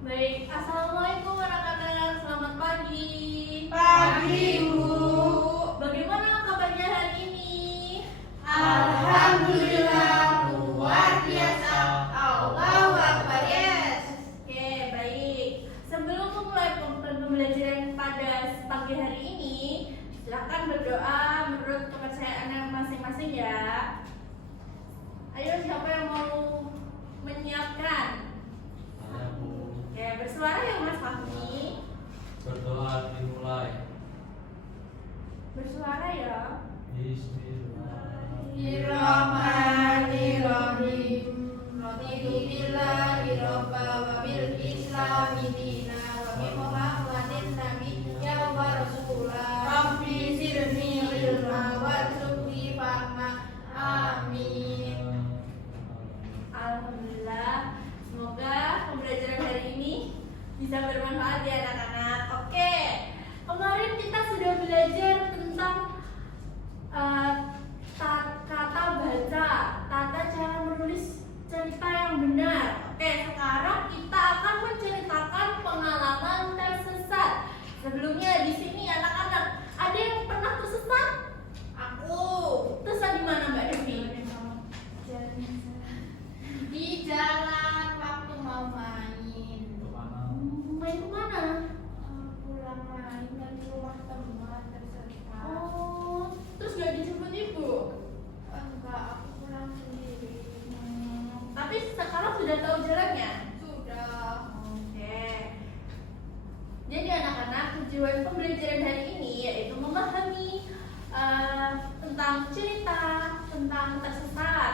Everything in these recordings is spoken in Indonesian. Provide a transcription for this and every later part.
Baik, Assalamualaikum anak-anak, selamat pagi. Pagi, Bu. Bagaimana kabarnya hari ini? Alhamdulillah, luar biasa. Allahu Akbar, yes. Oke, baik. Sebelum memulai pembelajaran pada pagi hari ini, silakan berdoa menurut kepercayaan masing-masing ya. Ayo, siapa yang mau menyiapkan? Oke, bersuara ya Mas Fahmi. Berdoa dimulai. Bersuara ya. Bismillahirrahmanirrahim. Raditu billahi robba wa bil islami dina wa bi Muhammadin nabiyya wa rasula. Rabbi zidni ilma warzuqni fahma. Amin. Alhamdulillah, semoga pembelajaran hari ini bisa bermanfaat ya anak-anak. Oke, kemarin kita sudah belajar tentang kata baca, tata cara menulis cerita yang benar. Oke, sekarang kita akan menceritakan pengalaman tersesat. Sebelumnya di sini anak-anak, ada yang pernah tersesat? Aku Tersesat di mana Mbak Devi? di jalan waktu mau main. Main kemana? Pulang main dari rumah teman tersesat. Oh, terus gak dijemput ibu? Enggak, aku pulang sendiri. Tapi sekarang sudah tahu jalannya? Sudah. Oke. Jadi anak-anak, tujuan pembelajaran hari ini yaitu memahami tentang cerita, tentang tersesat,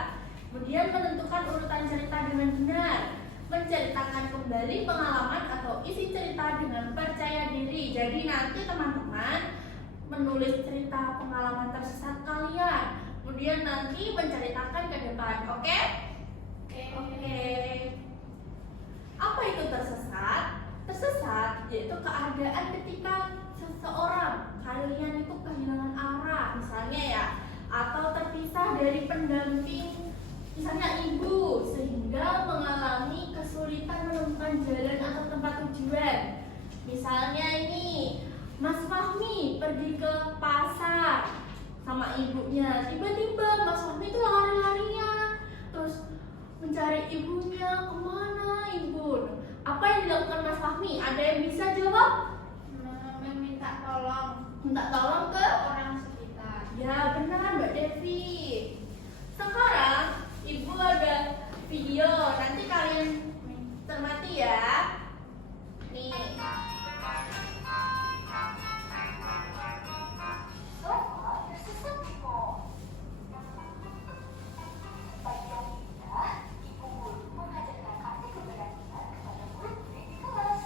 kemudian menentukan urutan cerita dengan benar, menceritakan kembali pengalaman atau isi cerita dengan percaya diri. Jadi nanti teman-teman menulis cerita pengalaman tersesat kalian, kemudian nanti menceritakan ke depan, oke? Oke. Apa itu tersesat? Tersesat yaitu keadaan ketika seseorang kalian itu kehilangan arah, misalnya ya, atau terpisah dari pendamping, misalnya ibu, sehingga mengalami kesulitan menemukan jalan atau tempat tujuan. Misalnya ini, Mas Fahmi pergi ke pasar sama ibunya, tiba-tiba Mas Fahmi itu lari-larian, terus mencari ibunya, kemana ibu? Apa yang dilakukan Mas Fahmi? Ada yang bisa jawab? Meminta tolong Minta tolong ke? orang sekitar. Ya benar Mbak Devi. Sekarang ibu ada video, nanti kalian cermati ya. Nih. Pagi yang indah, Ibu Guru mengajarkan arti keberanian kepada murid-murid di kelas.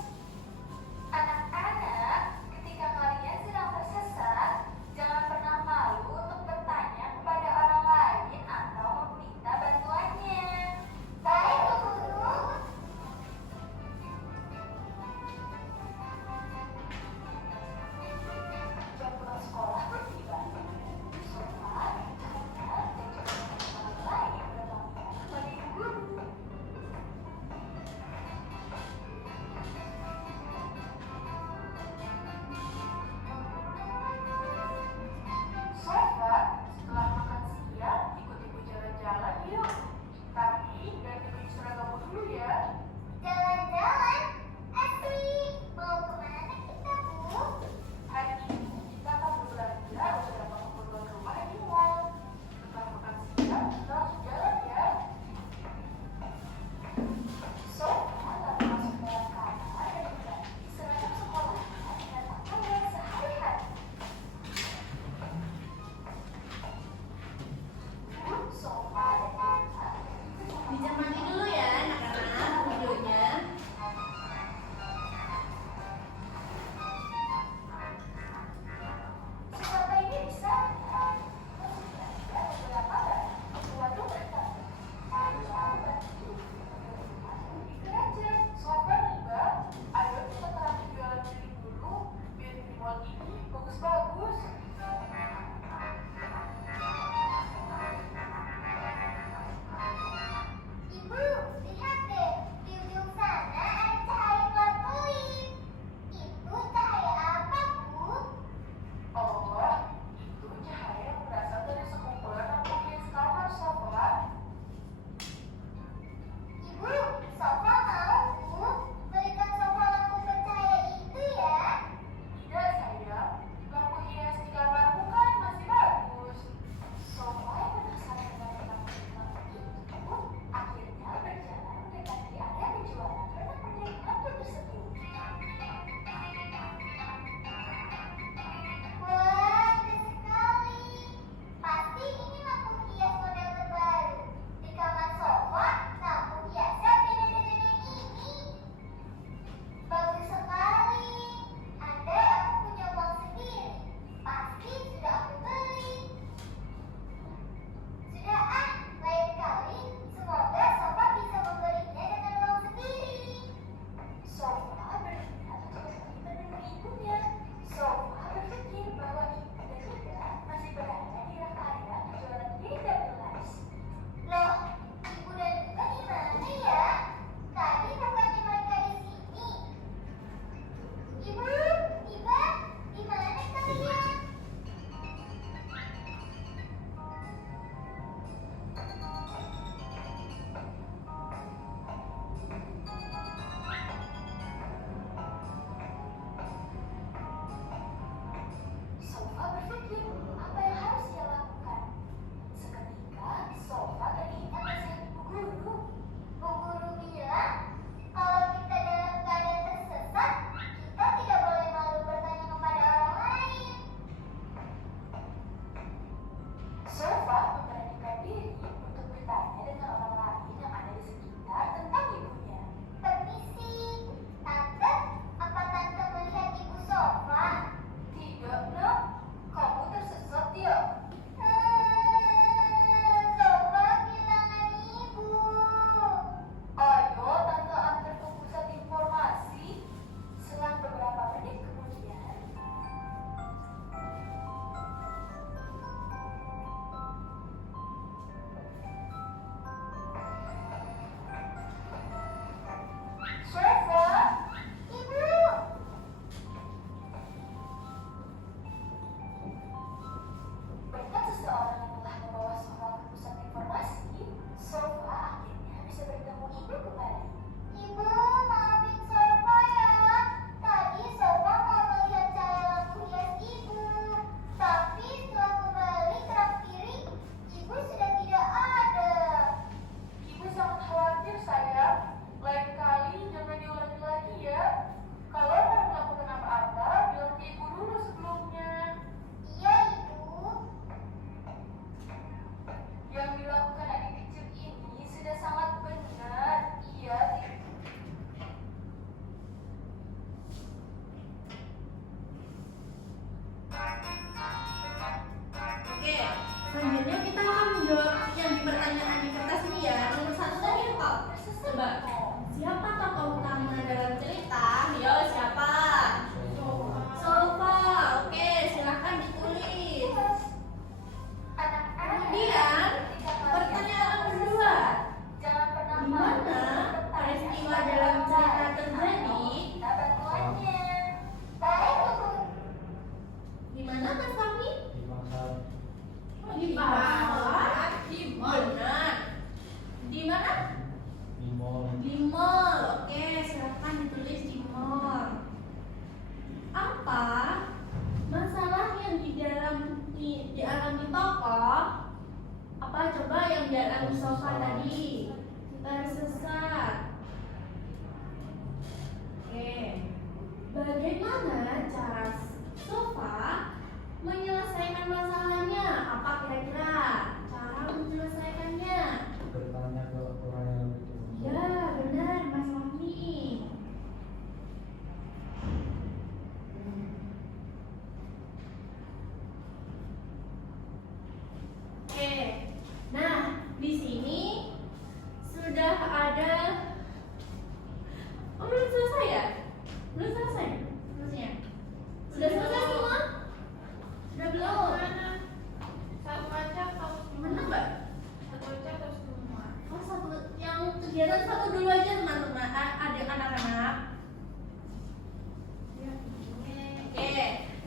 Anak-anak, ketika kalian sedang tersesat, jangan pernah malu untuk bertanya kepada orang lain atau meminta bantuannya. Baik, Bu Guru.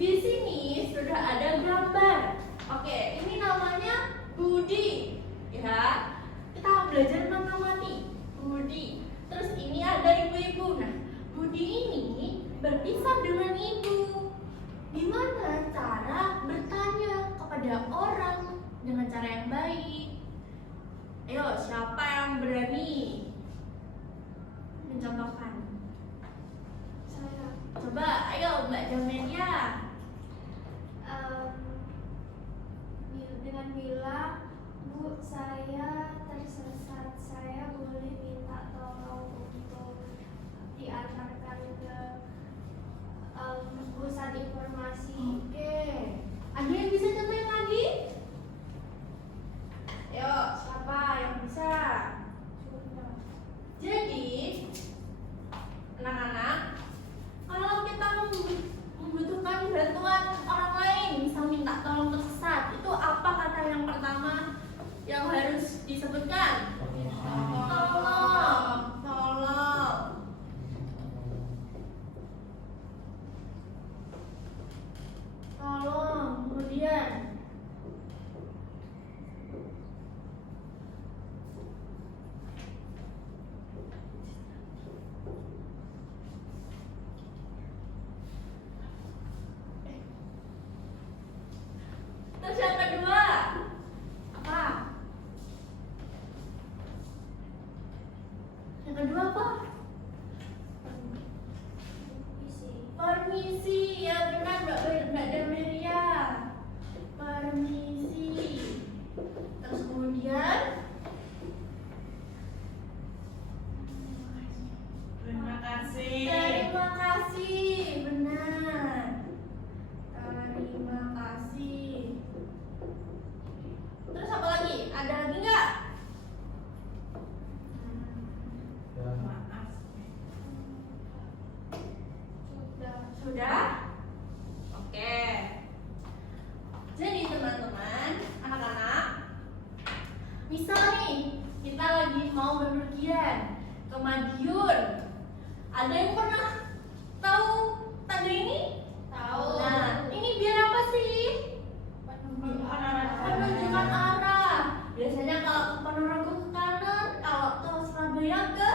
Di sini sudah ada gambar. Oke, ini namanya Budi. Ya, kita belajar mengamati Budi. Terus ini ada ibu-ibu. Nah, Budi ini berpisah dengan ibu. Gimana cara bertanya kepada orang dengan cara yang baik? Ayo, siapa yang berani mencontohkan? Saya Coba, ayo Mbak Jamelia. dengan bilang, Bu, saya tersesat, saya boleh minta tolong untuk diantarkan ke pusat informasi. Oke, ada yang bisa contohin lagi? Ayo, siapa yang bisa? Sudah. Jadi, anak-anak, kalau kita membutuhkan bantuan orang lain, misal minta tolong tersesat, itu apa kata yang pertama yang harus disebutkan? Tolong, tolong. Tolong, kemudian terus yang kedua apa? Yang kedua apa? Isi. Permisi, ya benar Mbak Damelia. Permisi. Terus kemudian Terima kasih. terima kasih, benar. Terima kasih. Terus apa lagi? Ada lagi nggak? Dan Maaf. Sudah. Sudah? Oke. Jadi teman-teman, anak-anak, misal nih kita lagi mau bepergian ke Madiun. Ada yang pernah tahu tanda ini? Tahu. Nah, ini biar apa sih? Penunjukan arah. Biasanya kalau ke Ponorogo ke kanan, kalau ke Surabaya ke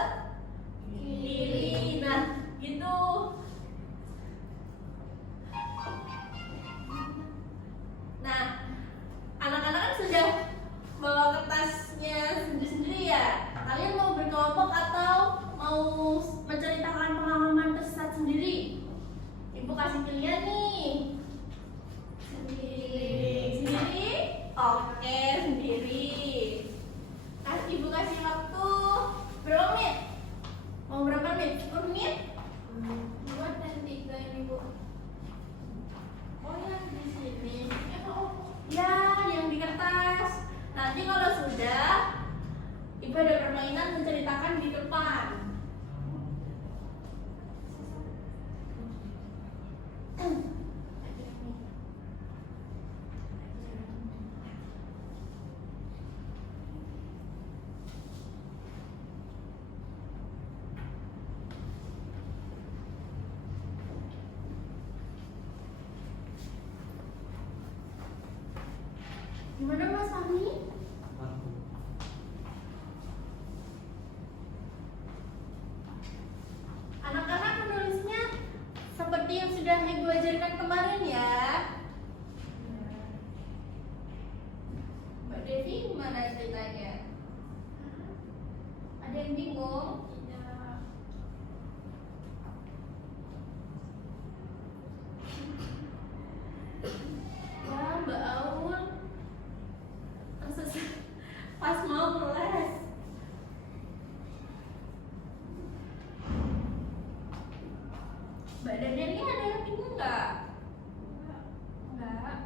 kiri. Nah, gitu. Nah, anak-anak kan sudah bawa kertasnya sendiri-sendiri ya. Kalian mau berkelompok atau mau menceritakan pengalaman tersesat sendiri? Ibu kasih pilihan nih. Sendiri? Oke, sendiri. Ibu kasih waktu berapa menit? Mau berapa menit? 10 menit? 2 dan 3 ini, Bu. Oh, yang di sini. Ya, yang di kertas. Nanti kalau sudah, Ibu ada permainan menceritakan di depan. Gimana Mas Fahmi? aku Anak-anak menulisnya seperti yang sudah Ibu ajarkan kemarin ya. Mbak Devi gimana ceritanya? Ada yang bingung? Tidak. Wah, Mbak Aul pas mau les. Mbak Daniel ini ada yang bingung nggak? Enggak.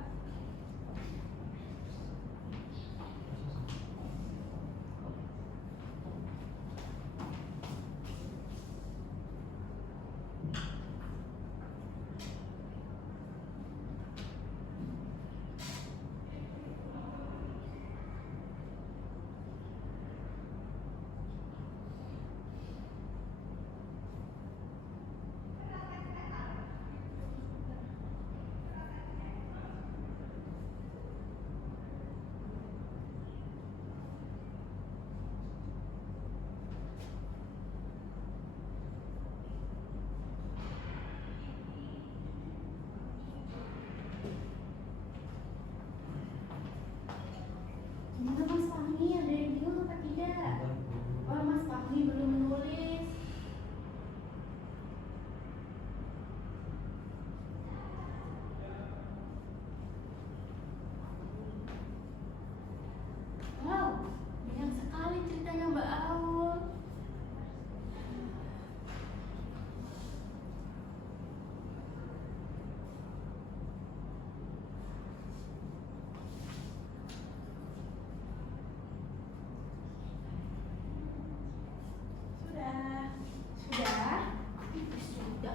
Ya.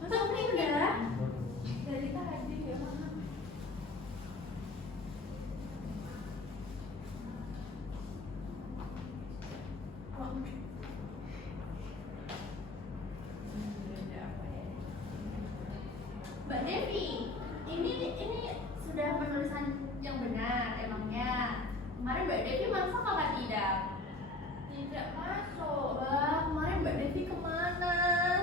Masa opening udah? Dari tadi ya mana? Mbak Devi, ini sudah penulisan yang benar emangnya. Kemarin Mbak Devi masuk apa tidak? Tidak masuk. Wah, kemarin Mbak Devi kemana?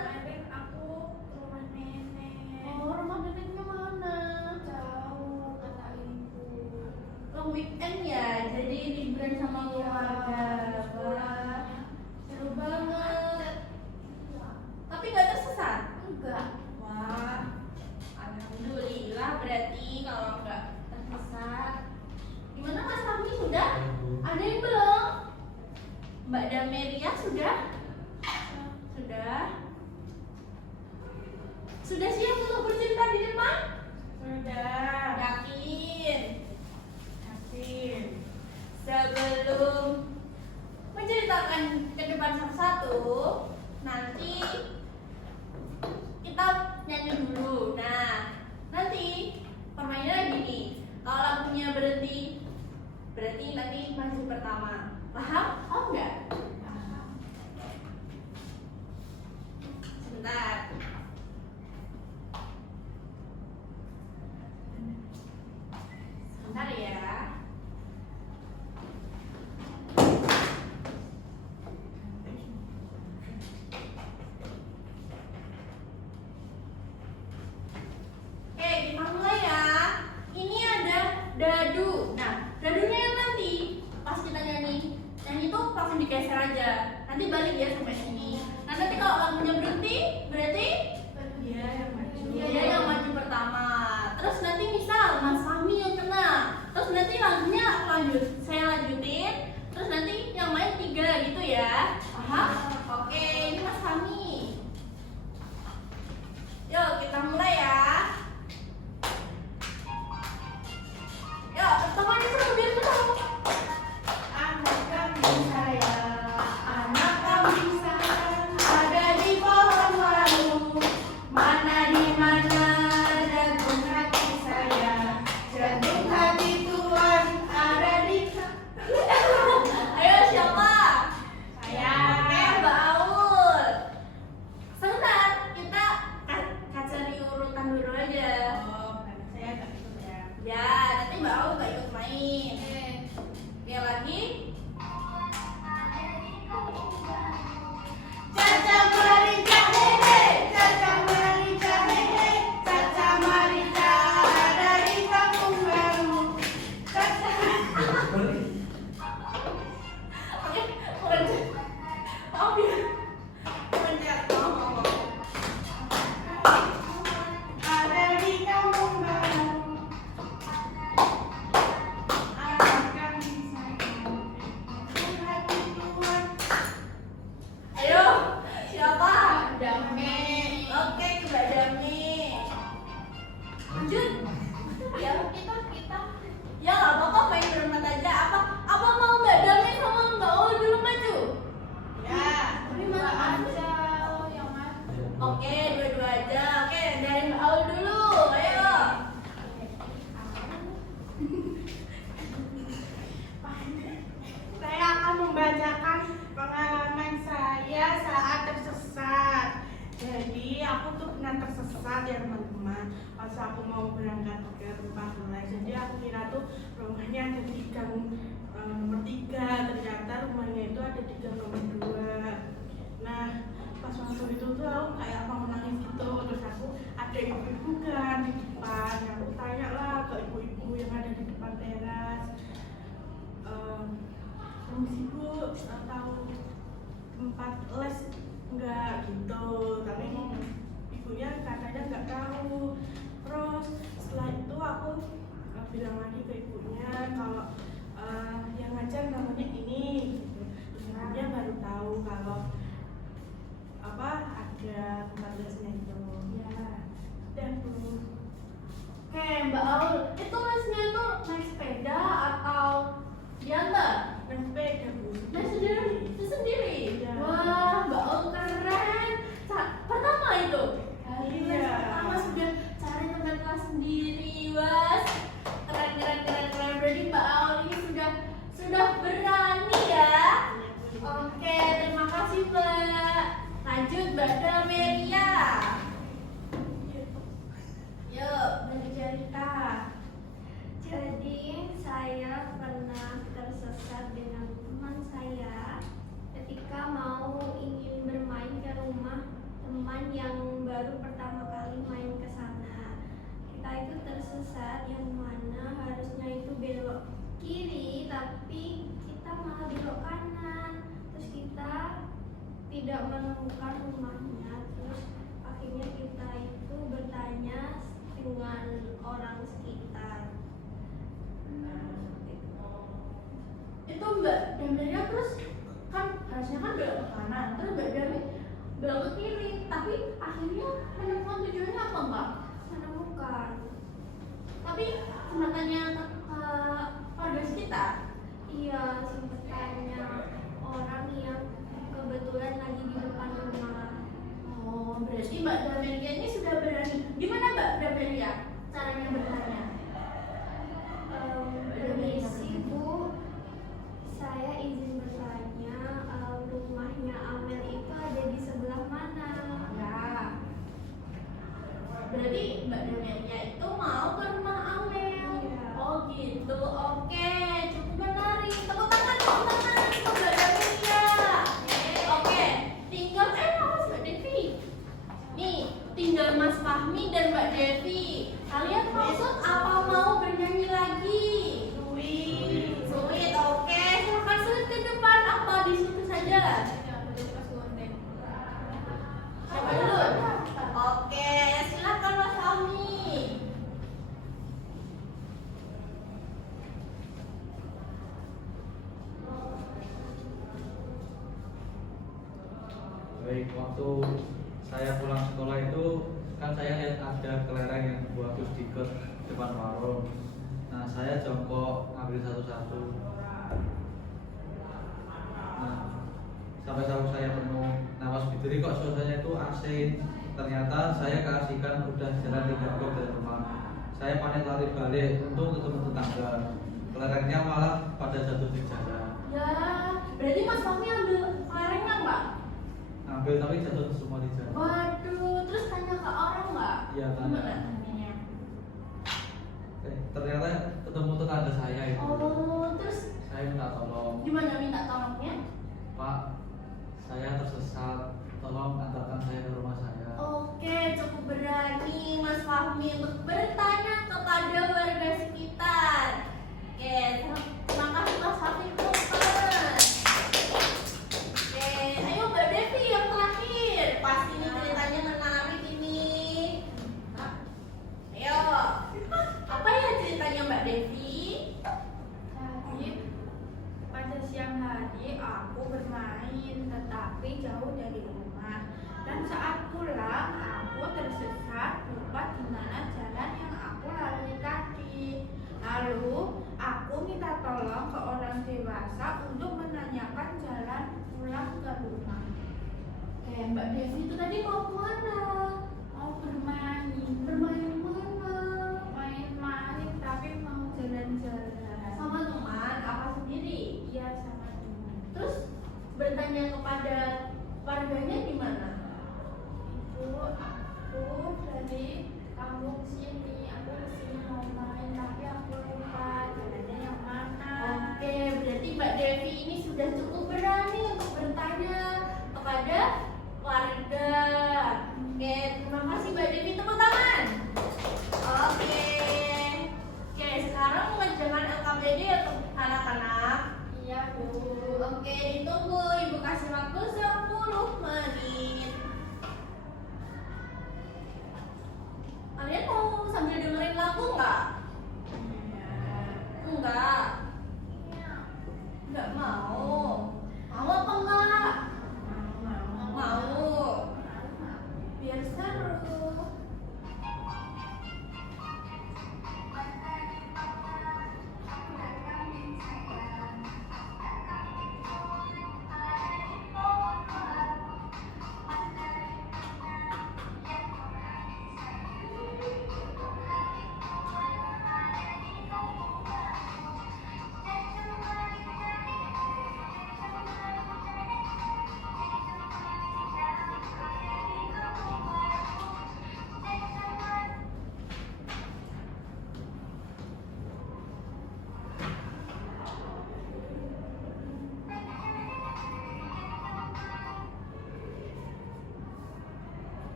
Kemarin aku ke rumah nenek. Oh, rumah neneknya mana? Jauh kata ibu. Long weekend ya, jadi liburan sama keluarga. Wah, seru banget. Tapi nggak tersesat? Enggak. Wah, alhamdulillah berarti kalau nggak tersesat. Gimana Mas Fahmi sudah? Ada yang belum? Mbak Dameria sudah? Sudah? Sudah siap untuk bercerita di depan? Sudah. Yakin? Yakin. Sebelum menceritakan ke depan satu-satu, nanti kita nyanyi dulu. Nah, nanti permainannya gini. Kalau lampunya berhenti, berarti nanti maju pertama. Paham? Oh enggak? Sebentar. Sebentar ya. Oke, kita mulai ya. Ini ada dadu. Nah, dadunya yang nanti pas kita nyanyi itu langsung digeser aja. Nanti balik ya sampai sini. Nah, nanti kalau lampunya berhenti, berarti Dia yang maju. dia yang maju pertama. Terus nanti misal Mas Fahmi yang kena. Terus nanti lagunya saya lanjutin. Terus nanti yang main 3 gitu ya. Paham? Oke, ini Mas Fahmi. Yuk, kita mulai ya. Yuk, tangannya seru biar ketemu. Anak kambing saya, anak kambing saya, Ada di pohon waru, mana di mana jantung hati saya, jantung hati Tuhan ada di Ayo siapa? saya. Oke, Mbak Aul. Sebentar, kita cari urutan dulu aja. Oh, berarti saya tak ikut ya. Ya, nanti Mbak Aul gak ikut main. Oke, lagi. Caca Marica hehe, Caca Marica hehe, Caca Marica ada di kampung baru. Caca Oke, kurang. Maaf ya. Kurang jatuh. ada di kampung baru. Anak kambing saya, jantung hati Tuhan. Ayo, siapa? Dame. Oke, ke Mbak Dami. Lanjut. Ya, Kita ya nggak apa-apa main berempat aja. Apa mau Mbak Dami sama Mbak Aul dulu maju? Ya, Tapi dua mana? aja yang mana? Oke, dua-dua aja. Oke, dari Mbak Aul dulu. Ayo. saya akan membacakan pengalaman saya saat tersesat. Jadi aku tuh pernah tersesat ya teman-teman. Pas aku mau berangkat ke tempat les, jadi aku kira tuh rumahnya ada di gang nomor 3. Ternyata rumahnya itu ada di gang nomor 2. Nah, pas waktu itu tuh aku kayak mau menangis gitu. Terus aku ada ibu-ibu kan di depan. Aku tanya lah ke ibu-ibu yang ada di depan teras. Permisi Bu, tahu tempat les enggak gitu, tapi ibunya katanya nggak tahu. Terus setelah itu aku bilang lagi ke ibunya kalau yang ngajar namanya ini gitu. Terus ibunya baru tahu kalau apa ada tempat lesnya itu. Ya, dan Bu. Oke, Mbak Aul. Itu lesnya tuh naik sepeda atau diantar? Naik sepeda Bu. Naik sendiri? Sendiri? Iya. Wah, Mbak Aul keren. Pertama itu tapi akhirnya menemukan tujuannya apa Mbak? Menemukan. Tapi sempat tanya ke warga sekitar. Iya, sempat tanya orang yang kebetulan lagi di depan rumah. Oh, berarti Mbak Damelia ini sudah berani. Gimana Mbak Damelia caranya bertanya? Permisi Bu, saya izin bertanya, rumahnya Amel itu ada di sebelah mana? Ya. Berarti Mbak Damelia itu mau ke rumah Amel. Iya. Oh gitu. Oke, cukup menarik. Tepuk tangan untuk Mbak Damelia. Oke, tinggal apa sih Mbak Devi? Nih, tinggal Mas Fahmi dan Mbak Devi. Kalian maksud apa mau bernyanyi lagi? Sulit, oke. Silakan sulit ke depan. Apa di situ saja? Siapa dulu? Oke, silakan Mas Fahmi. Baik, waktu saya pulang sekolah itu kan saya lihat ada kelereng yang bagus di depan warung. Nah, saya jongkok ngambil satu-satu. Nah, sampai sarung saya penuh. Nah, pas berdiri kok suasananya itu asing. Ternyata saya keasikan udah jalan 3 blok dari rumah. Saya panik lari balik untuk ketemu tetangga. Kelerengnya malah pada jatuh di jalan. Ya, berarti Mas Fahmi ambil kelerengnya Mbak? Ngambil tapi jatuh semua di jalan. Waduh, terus tanya ke orang nggak? Iya, tanya. Gimana tanyanya? Ternyata ketemu tetangga saya itu. Oh, terus Saya minta tolong, gimana minta tolongnya? Pak, saya tersesat, tolong antarkan saya ke rumah saya. Oke, cukup berani Mas Fahmi untuk bertanya kepada warga sekitar. Oke, terima kasih Mas Fahmi. Oke, ayo Mbak Devi yang terakhir. Pasti ini ceritanya menarik ini. Ayo, apa ya ceritanya Mbak Devi? Tadi pada siang hari aku bermain, tetapi jauh dari rumah. Dan saat pulang, aku tersesat, lupa di mana jalan yang aku lalui tadi. Lalu, aku minta tolong ke orang dewasa untuk menanyakan jalan pulang ke rumah. Oke, Mbak Devi itu tadi mau kemana? Mau bermain, Bermain mana? main-main, tapi mau jalan-jalan. Sama teman, apa sendiri? Iya, sama teman. Terus bertanya kepada warganya gimana? Ibu, aku dari kampung sini, aku kesini mau main, tapi aku lupa jalannya yang mana. Oke, berarti Mbak Devi ini sudah cukup berani untuk bertanya kepada warga. Oke, terima kasih Mbak Devi, tepuk tangan. Oke, sekarang mengerjakan LKPD untuk anak-anak. Iya, Bu. Oke, ditunggu. Ibu kasih waktu 10 menit. Kalian mau sambil dengerin lagu nggak? Enggak. Enggak mau. Mau apa enggak? Mau. Biar seru.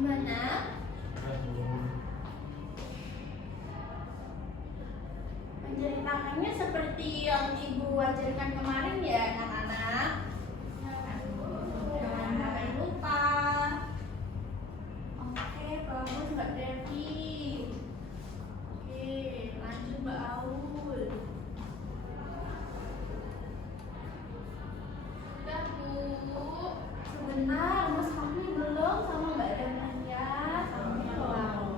Gimana? Menceritakannya seperti yang Ibu ajarkan kemarin ya anak-anak. Jangan sampai lupa. Oke, bagus Mbak Devi. Oke, lanjut Mbak Aul. Udah, Bu. Benar, Mas Fahmi belum sama Mbak Daman ya. Kami belum.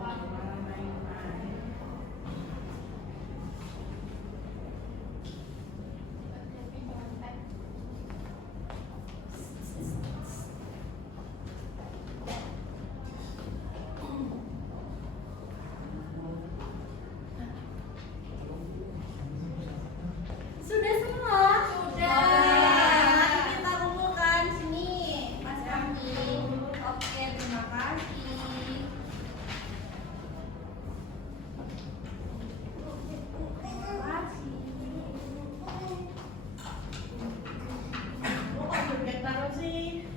Sudah semua? Sudah. Nanti kita kumpulkan sini, Mas Fahmi. Oke, terima kasih. Lu kok joget terus sih?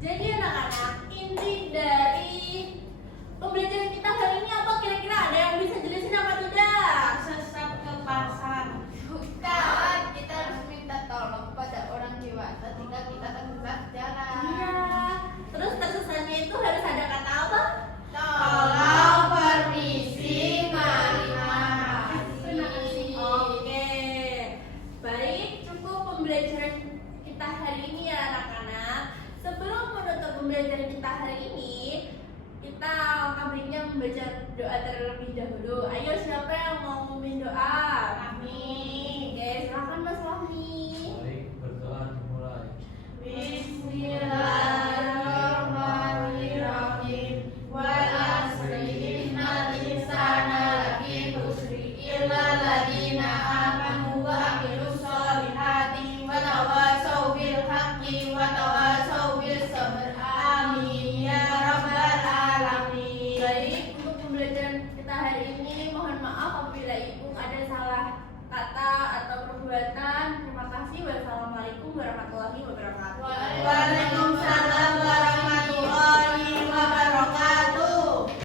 Jadi anak-anak, inti dari pembelajaran kita hari ini apa kira-kira? Ada yang bisa jelasin apa tidak? Sesat ke pasar. Bukan, kita harus minta tolong pada orang dewasa jika kita tersesat jalan. Iya. Terus tersesatnya itu harus ada kata apa? Tolong, permisi, mari makasih. Oke. Baik, cukup pembelajaran kita hari ini ya anak-anak. Sebelum menutup pembelajaran kita hari ini, kita kabarnya membaca doa terlebih dahulu. Ayo siapa yang mau memimpin doa? Amin. Oke, silakan Mas Fahmi. Baik, berdoa dimulai. Bismillahirrahmanirrahim. Wal asri innal insana lafi khusri illa alladziina aamanu wa 'amilus sholihati wa tawassaw bil haqqi wa tawassaw bis sabr. Amin ya rabbal alamin. Baik, untuk pembelajaran kita hari ini mohon maaf apabila ibu ada salah